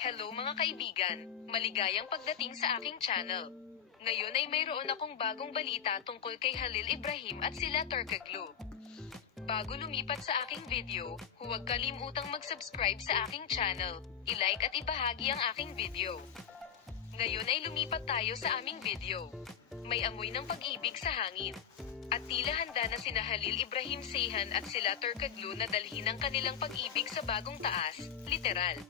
Hello mga kaibigan, maligayang pagdating sa aking channel. Ngayon ay mayroon akong bagong balita tungkol kay Halil Ibrahim at sila Turkoglu. Bago lumipat sa aking video, huwag kalimutang mag-subscribe sa aking channel, i-like at ibahagi ang aking video. Ngayon ay lumipat tayo sa aming video. May amoy ng pag-ibig sa hangin. At tila handa na sina Halil Ibrahim Ceyhan at sila Turkoglu na dalhin ang kanilang pag-ibig sa bagong taas, literal.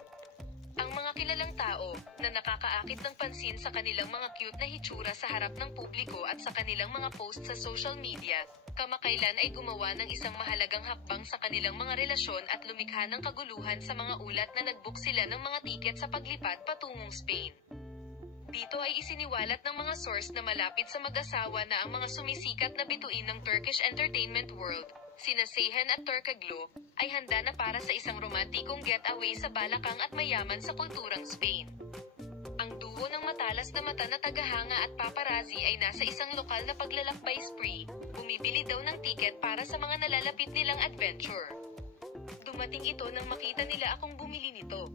Ang mga kilalang tao, na nakakaakit ng pansin sa kanilang mga cute na hitsura sa harap ng publiko at sa kanilang mga post sa social media, kamakailan ay gumawa ng isang mahalagang hakbang sa kanilang mga relasyon at lumikha ng kaguluhan sa mga ulat na nag-book sila ng mga tiket sa paglipad patungong Spain. Dito ay isiniwalat ng mga source na malapit sa mag-asawa na ang mga sumisikat na bituin ng Turkish entertainment world, sina Ceyhan at Turkoglu, ay handa na para sa isang romantikong getaway sa balakang at mayaman sa kulturang Spain. Ang duo ng matalas na mata na tagahanga at paparazzi ay nasa isang lokal na paglalakbay spree, bumibili daw ng tiket para sa mga nalalapit nilang adventure. Dumating ito nang makita nila akong bumili nito.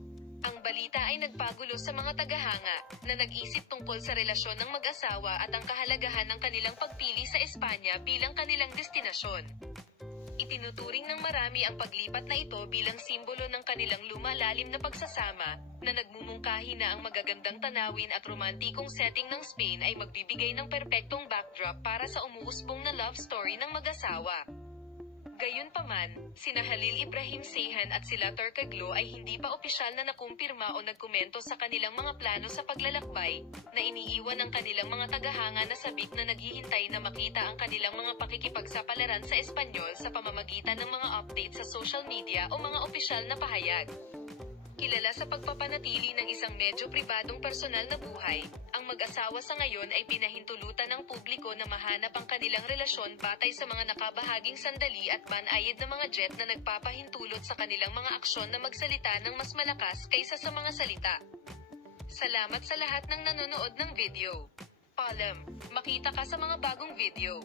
Ang balita ay nagpagulo sa mga tagahanga, na nag-isip tungkol sa relasyon ng mag-asawa at ang kahalagahan ng kanilang pagpili sa Espanya bilang kanilang destinasyon. Itinuturing ng marami ang paglipat na ito bilang simbolo ng kanilang lumalalim na pagsasama, na nagmumungkahi na ang magagandang tanawin at romantikong setting ng Spain ay magbibigay ng perpektong backdrop para sa umuusbong na love story ng mag-asawa. Gayunpaman, sina Halil Ibrahim Ceyhan at sila Turkoglu ay hindi pa opisyal na nakumpirma o nagkomento sa kanilang mga plano sa paglalakbay, na iniiwan ng kanilang mga tagahanga na sabik na naghihintay na makita ang kanilang mga pakikipagsapalaran sa Espanyol sa pamamagitan ng mga update sa social media o mga opisyal na pahayag. Kilala sa pagpapanatili ng isang medyo pribadong personal na buhay, ang mag-asawa sa ngayon ay pinahintulutan ng publiko na mahanap ang kanilang relasyon batay sa mga nakabahaging sandali at banayad na mga jet na nagpapahintulot sa kanilang mga aksyon na magsalita ng mas malakas kaysa sa mga salita. Salamat sa lahat ng nanonood ng video. Paalam, makita ka sa mga bagong video.